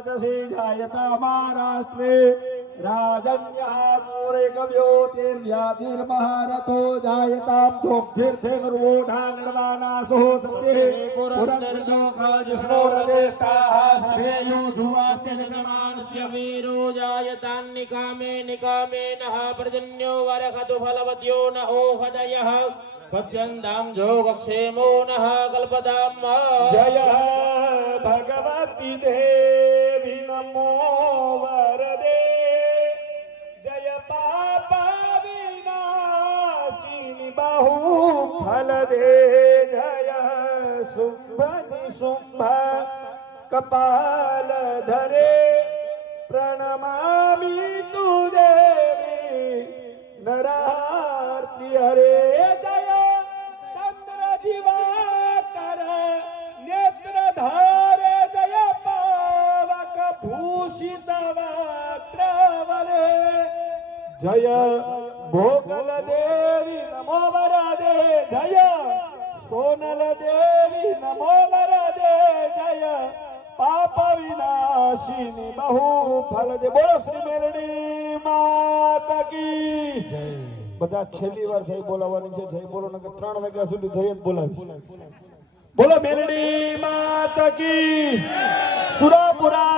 वर्चसे जायता महाराष्ट्रे राजन्यः पूरे कव्योतिर्व्याधिर्महारथो जायतां भोक्तिर्थिर्वोढानर्वाणासो सत्ये पुरन्दरलोकजिष्णोरदेष्टाः सभेयो ध्रुवास्य जगमानस्य वीरो जायतां निकामे निकामे नः पर्जन्यो वरखतु फलवत्यो न ओहदयः पच्यन्तां जोगक्षेमो नः कल्पतां जय भगवती देवी नमो वरदे जय पापा विनाशिनी बहु फल दे जय शुंभ निशुंभ कपाल धरे प्रणमामि तु देवी नरार्ति हरे जय चंद्र दिवाकर नेत्रधार जय पावक भूषित वक्त्रवरे जय भोगल देवी नमो वरदे जय सोनल देवी नमो वरदे जय पाप विनाशिनी बहु फल दे बोलो श्री मेलडी माता की जय બધા છેલ્લી વાર જય બોલાવવાની છે જય બોલો નકર 3 વાગ્યા સુધી જય બોલાવી બોલો મેલડી માતા કી સુરાપુરા